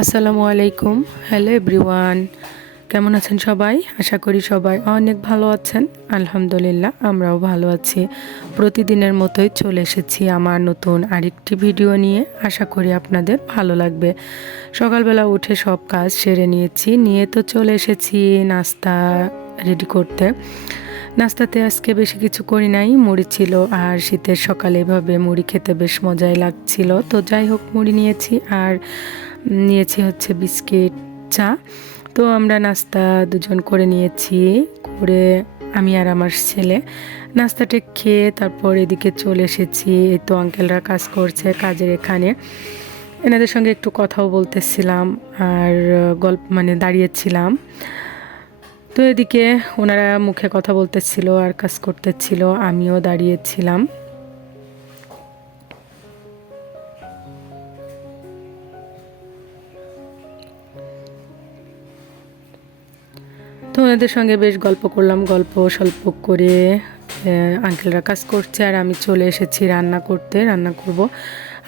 আসসালামু আলাইকুম। Hello everyone, কেমন আছেন সবাই? আশা করি সবাই অনেক ভালো আছেন। আলহামদুলিল্লাহ, আমরাও ভালো আছি। প্রতিদিনের মতোই চলে এসেছি আমার নতুন আরেকটি ভিডিও নিয়ে। আশা করি আপনাদের ভালো লাগবে। সকালবেলা উঠে সব কাজ সেরে নিয়ে তো চলে এসেছি নাস্তা রেডি করতে। নাস্তাতে আজকে বেশি কিছু করি নাই, মুড়ি ছিল আর শীতের সকালে এভাবে মুড়ি খেতে বেশ মজাই লাগছিল। তো যাই হোক, মুড়ি নিয়েছি আর নিয়েছি হচ্ছে বিস্কিট, চা। তো আমরা নাস্তা দুজন করে নিয়েছি, করে আমি আর আমার ছেলে নাস্তাটা খেয়ে তারপর এদিকে চলে এসেছি। এই তো আঙ্কেলরা কাজ করছে, কাজের এখানে এনাদের সঙ্গে একটু কথাও বলতেছিলাম আর গল্প দাঁড়িয়েছিলাম। তো এদিকে ওনারা মুখে কথা বলতেছিল আর কাজ করতেছিল, আমিও দাঁড়িয়েছিলাম। তো ওনাদের সঙ্গে বেশ গল্প করলাম, গল্প স্বল্প করে আঙ্কেলরা কাজ করছে আর আমি চলে এসেছি রান্না করতে। রান্না করব,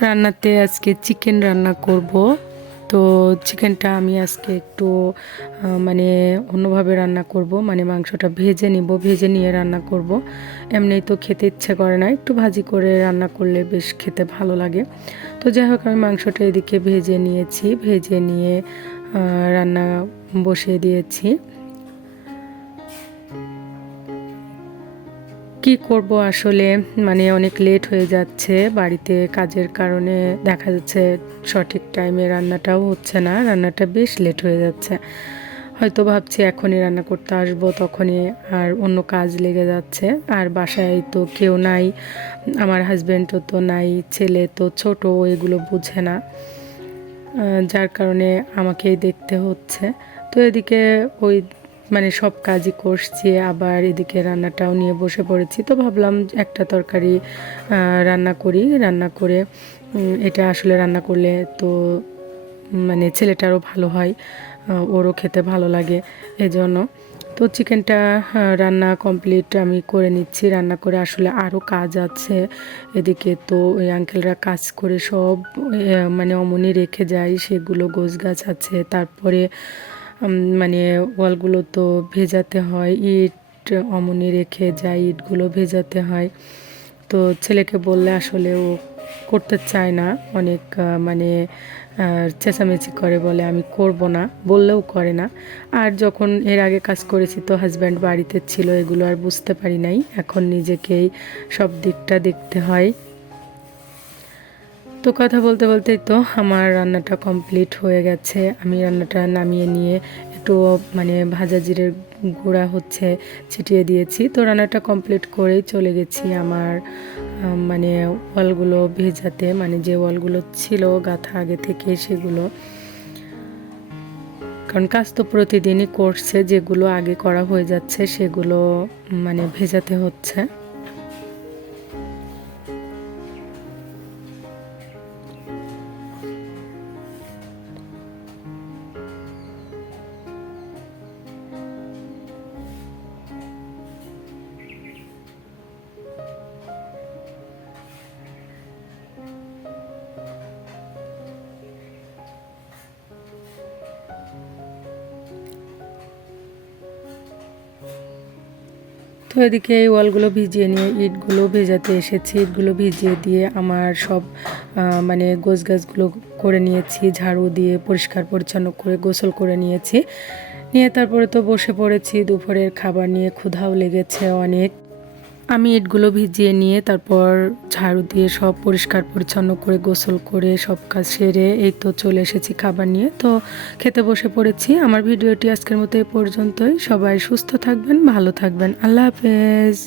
রান্নাতে আজকে চিকেন রান্না করব। তো চিকেনটা আমি আজকে একটু অন্যভাবে রান্না করব, মাংসটা ভেজে নিব, ভেজে নিয়ে রান্না করব। এমনিই তো খেতে ইচ্ছে করে না, একটু ভাজি করে রান্না করলে বেশ খেতে ভালো লাগে। তো যাই হোক, আমি মাংসটা এদিকে ভেজে নিয়েছি, ভেজে নিয়ে রান্না বসিয়ে দিয়েছি। কি করব আসলে, অনেক লেট হয়ে যাচ্ছে বাড়িতে কাজের কারণে, দেখা যাচ্ছে সঠিক টাইমে রান্নাটাও হচ্ছে না, রান্নাটা বেশ লেট হয়ে যাচ্ছে। হয়তো ভাবছি এখনই রান্না করতে আসবো, তখনই আর অন্য কাজ লেগে যাচ্ছে। আর বাসায় তো কেউ নাই, আমার হাজব্যান্ডও তো নাই, ছেলে তো ছোট, এগুলো বুঝে না, যার কারণে আমাকেই দেখতে হচ্ছে। তো এদিকে ওই সব কাজই করছি, আবার এদিকে রান্নাটাও নিয়ে বসে পড়েছি। তো ভাবলাম একটা তরকারি রান্না করি, রান্না করে এটা আসলে রান্না করলে তো ছেলেটারও ভালো হয়, ওরও খেতে ভালো লাগে, এজন্য। তো চিকেনটা রান্না কমপ্লিট আমি করে নিচ্ছি। রান্না করে আসলে আরও কাজ আছে এদিকে। তো ওই আঙ্কেলরা কাজ করে সব অমনি রেখে যায়, সেগুলো গোছগাছ আছে। তারপরে ওয়ালগুলো তো ভেজাতে হয়, ইট অমনি রেখে যায়, ইটগুলো ভেজাতে হয়। তো ছেলেকে বললে আসলে ও করতে চায় না, অনেক চেঁচামেচি করে, বলে আমি করব না, বললেও করে না। আর যখন এর আগে কাজ করেছি তো হাজব্যান্ড বাড়িতে ছিল, এগুলো আর বুঝতে পারি নাই, এখন নিজেকেই সব দিকটা দেখতে হয়। তো কথা বলতে বলতেই তো আমার রান্নাটা কমপ্লিট হয়ে গেছে। আমি রান্নাটা নামিয়ে নিয়ে একটু ভাজা জিরের গুঁড়া হচ্ছে ছিটিয়ে দিয়েছি। তো রান্নাটা কমপ্লিট করেই চলে গেছি আমার ওয়ালগুলো ভেজাতে, যে ওয়ালগুলো ছিল গাঁথা আগে থেকে সেগুলো, কারণ কাজ তো প্রতিদিনই করছে, যেগুলো আগে করা হয়ে যাচ্ছে সেগুলো ভেজাতে হচ্ছে। তো এদিকে এই ওয়ালগুলো ভিজিয়ে নিয়ে ইটগুলো ভেজাতে এসেছি, ইটগুলো ভিজিয়ে দিয়ে আমার সব গোছগাছগুলো করে নিয়েছি, ঝাড়ু দিয়ে পরিষ্কার পরিচ্ছন্ন করে গোসল করে নিয়েছি, নিয়ে তারপরে তো বসে পড়েছি দুপুরের খাবার নিয়ে। ক্ষুধাও লেগেছে অনেক। আমি ইটগুলো ভিজিয়ে নিয়ে তারপর ঝাড়ু দিয়ে সব পরিষ্কার পরিচ্ছন্ন করে গোসল করে সব কাজ সেরে এই তো চলে এসেছি খাবার নিয়ে। তো খেতে বসে পড়েছি। আমার ভিডিওটি আজকের মতো এই পর্যন্তই। সবাই সুস্থ থাকবেন, ভালো থাকবেন। আল্লাহ হাফেজ।